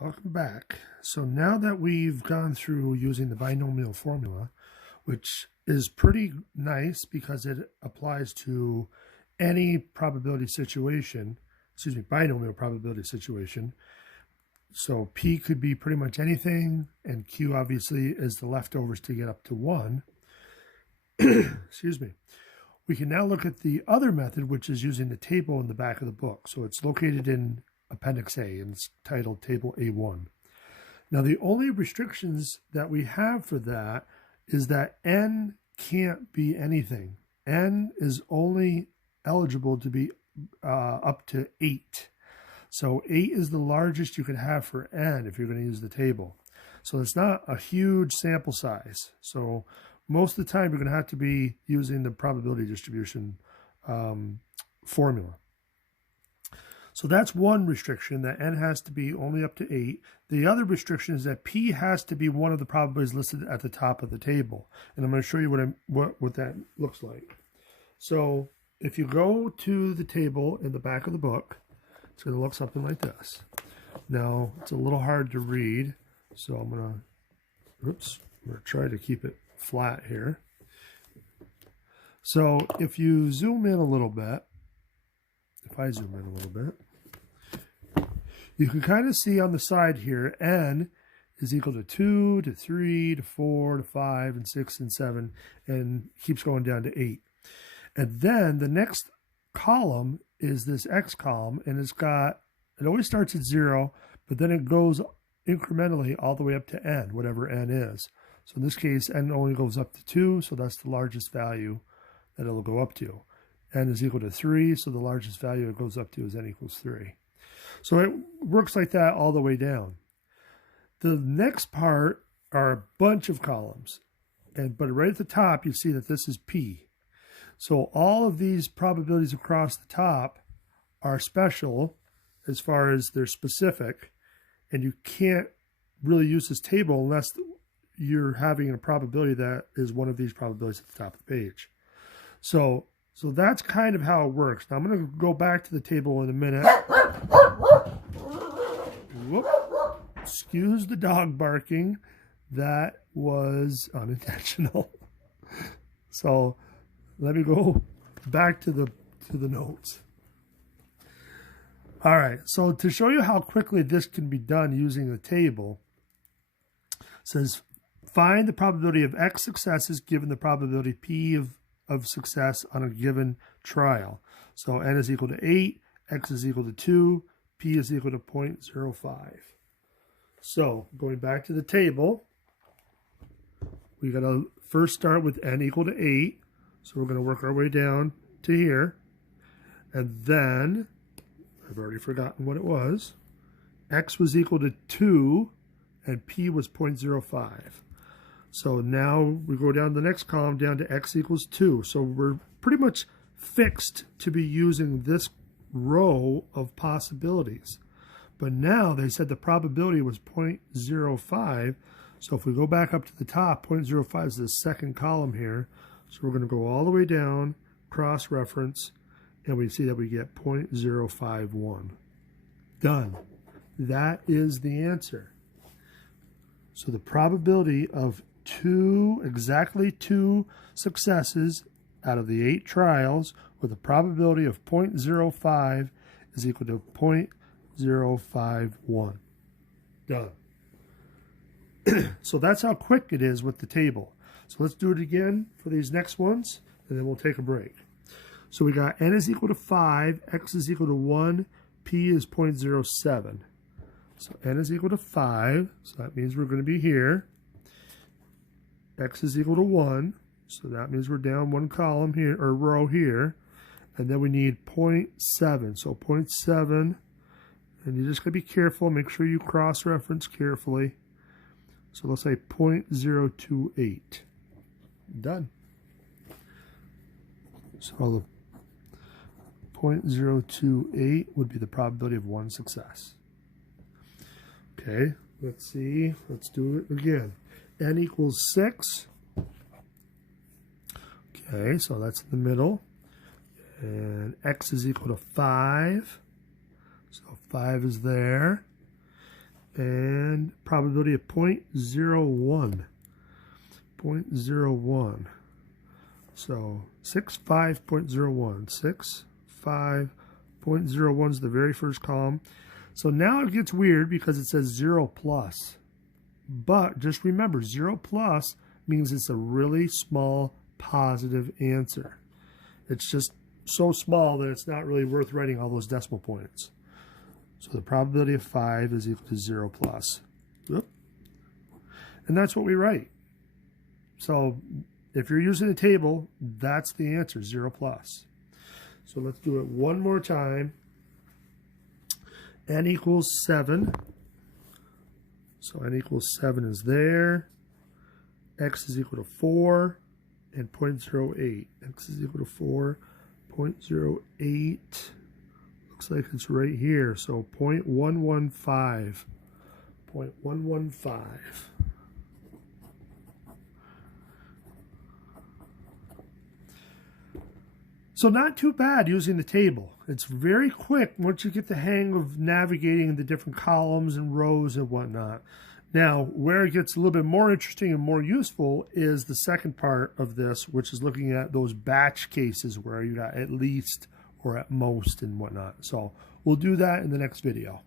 Welcome back. So now that we've gone through using the binomial formula, which is pretty nice because it applies to any probability situation, binomial probability situation. So P could be pretty much anything, and Q obviously is the leftovers to get up to 1. Excuse me. We can now look at the other method, which is using the table in the back of the book. So it's located in Appendix A, and it's titled Table A1. Now, the only restrictions that we have for that is that n can't be anything. N is only eligible to be up to 8. So 8 is the largest you can have for n if you're going to use the table. So it's not a huge sample size. So most of the time, you're going to have to be using the probability distribution formula. So that's one restriction, that n has to be only up to 8. The other restriction is that p has to be one of the probabilities listed at the top of the table. And I'm going to show you what that looks like. So if you go to the table in the back of the book, it's going to look something like this. Now, it's a little hard to read, so I'm going to try to keep it flat here. So if you zoom in a little bit, if I zoom in a little bit, you can kind of see on the side here, n is equal to 2, to 3, to 4, to 5, and 6, and 7, and keeps going down to 8. And then the next column is this x column, and it always starts at 0, but then it goes incrementally all the way up to n, whatever n is. So in this case, n only goes up to 2, so that's the largest value that it'll go up to. N is equal to 3, so the largest value it goes up to is n equals 3. So it works like that all the way down. The next part are a bunch of columns, but right at the top you see that this is P. So all of these probabilities across the top are special as far as they're specific, and you can't really use this table unless you're having a probability that is one of these probabilities at the top of the page. So that's kind of how it works. Now I'm going to go back to the table in a minute. Whoop. Excuse the dog barking. That was unintentional. So let me go back to the notes. All right, so to show you how quickly this can be done using the table, it says find the probability of x successes given the probability p of success on a given trial. So n is equal to 8, x is equal to 2, p is equal to 0.05. So going back to the table, we got to first start with n equal to 8. So we're going to work our way down to here. And then, I've already forgotten what it was. X was equal to 2 and p was 0.05. So now we go down the next column down to x equals 2. So we're pretty much fixed to be using this row of possibilities. But now they said the probability was 0.05. So if we go back up to the top, 0.05 is the second column here. So we're going to go all the way down, cross-reference, and we see that we get 0.051. Done. That is the answer. So the probability of exactly two successes out of the 8 trials with a probability of 0.05 is equal to 0.051. Done. So that's how quick it is with the table. So let's do it again for these next ones, and then we'll take a break. So we got n is equal to 5, x is equal to 1, p is 0.07. So n is equal to 5, so that means we're going to be here. X is equal to 1, so that means we're down one column here, or row here. And then we need 0.7, so 0.7, and you just got to be careful, make sure you cross-reference carefully. So let's say 0.028. Done. So the 0.028 would be the probability of one success. Okay, let's see. Let's do it again. N equals 6. Okay, so that's in the middle. And x is equal to 5. So 5 is there. and probability of 0.01. 0.01. So 65.01. 65.01 is the very first column. So now it gets weird because it says 0 plus. But just remember, 0 plus means it's a really small positive answer. It's just so small that it's not really worth writing all those decimal points. So the probability of 5 is equal to 0 plus. Oop. And that's what we write. So if you're using a table, that's the answer, 0 plus. So let's do it one more time. N equals 7. So n equals 7 is there. X is equal to 4 and 0.08. X is equal to 4.08. Looks like it's right here. So 0.115. 0.115. So not too bad using the table. It's very quick once you get the hang of navigating the different columns and rows and whatnot. Now, where it gets a little bit more interesting and more useful is the second part of this, which is looking at those batch cases where you got at least or at most and whatnot. So we'll do that in the next video.